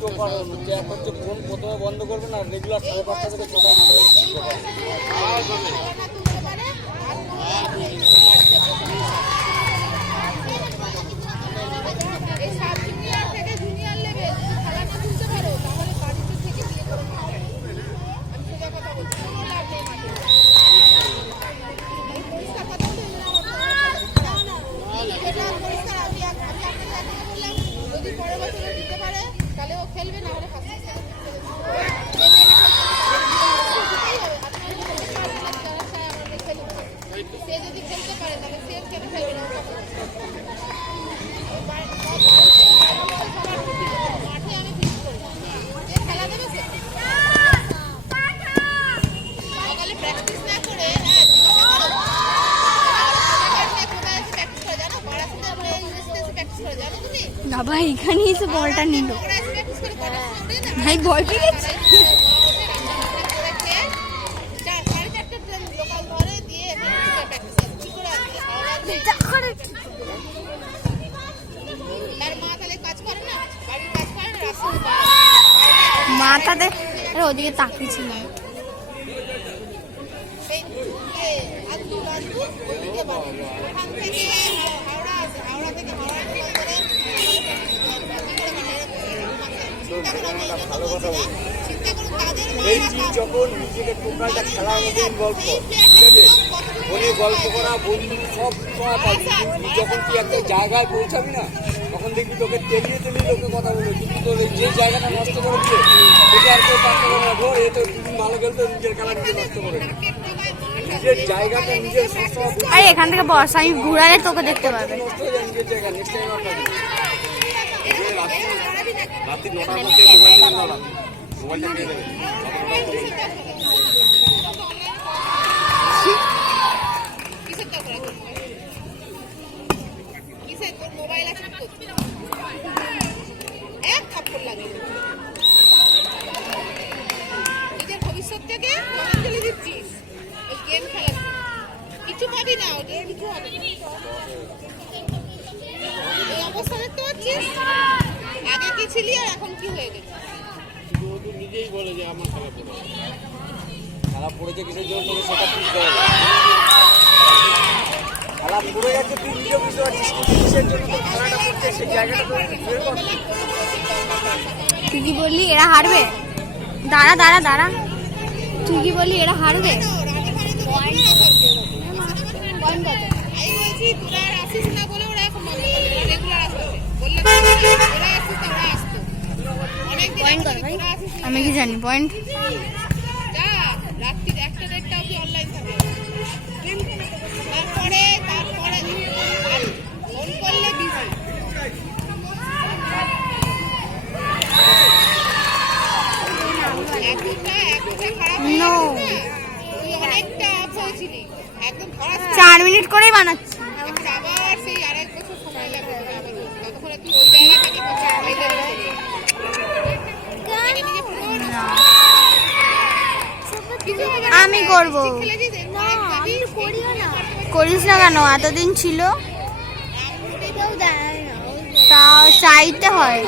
দুটো কারণ হচ্ছে, এক হচ্ছে ফোন প্রথমে বন্ধ করবে না, রেগুলার 5:30 থেকে 6টা না ভাই, এখানে এসে বলটা নিল ভাই, বল পেয়ে গেছে। মাথাতে ওদিকে তাকিয়েছি না। ভালো কথা বলি, এই তুই যখন নিজেকে টোটালটা খেলার মধ্যে ইনভলভ কর, ঠিক আছে, ফোনে গল্প করা, বন্ধু সব সময় পাবি, কিন্তু যখন তুই একটা জায়গায় পৌঁছাবি না, তখন দেখবি তোকে তেলিয়ে লোকে কথা বলবে, কিন্তু তোর যে জায়গাটা নষ্ট করে দিয়ে তোকে আর কেউ পারতে পারবে না। ধর, এ তো দুদিন ভালো খেলতো, নিজের খেলা নিজে নষ্ট করে নিজের জায়গাটা নিজের সবসময়। আরে এখান থেকে বস, আমি ঘুরালে তোকে দেখতে পাবে। নষ্ট হয়ে যায় নিজের জায়গা, নেক্সট টাইম আর পাবি। রাত্রি 9টার মধ্যে মোবাইল নিয়ে নাও, মোবাইলটা নিয়ে দেবে। ভবিষ্যৎ থেকে চলে দিচ্ছিস গেম খেলা, কিছু পাবি না, কিছু হবে এই অবস্থা দেখতে পাচ্ছিস। আগে কি ছিলি আর এখন কি হয়ে গেছে? নিজেই বলে যে আমার খারাপ পড়েছে কিসের জন্য, তোকে সেটা বুঝতে হবে। খারাপ পড়ে গেছে, তুই নিজে বুঝতে পারছিস কিসের জন্য তোর খেলাটা পড়ছে, সেই জায়গাটা তো বের কর। তুই কি বললি এরা হারবে? দাঁড়া দাঁড়া দাঁড়া, তুই কি বললি এরা হারবে? আমি কি জানি পয়েন্ট। রাত্রি 1টা-1:30 অবধি অনলাইন থাকে, তারপরে ফোন করলে বিজি। নো, অনেকটা অফ হয়েছিলি, একদম 4 মিনিট করেই বানাচ্ছি। আবার সেই আরেক বছর সময় লাগবে, ততক্ষণে তুই ওই জায়গা থেকে আমি করবো। করিস না কেন? এতদিন ছিল, তা চাইতে হয়।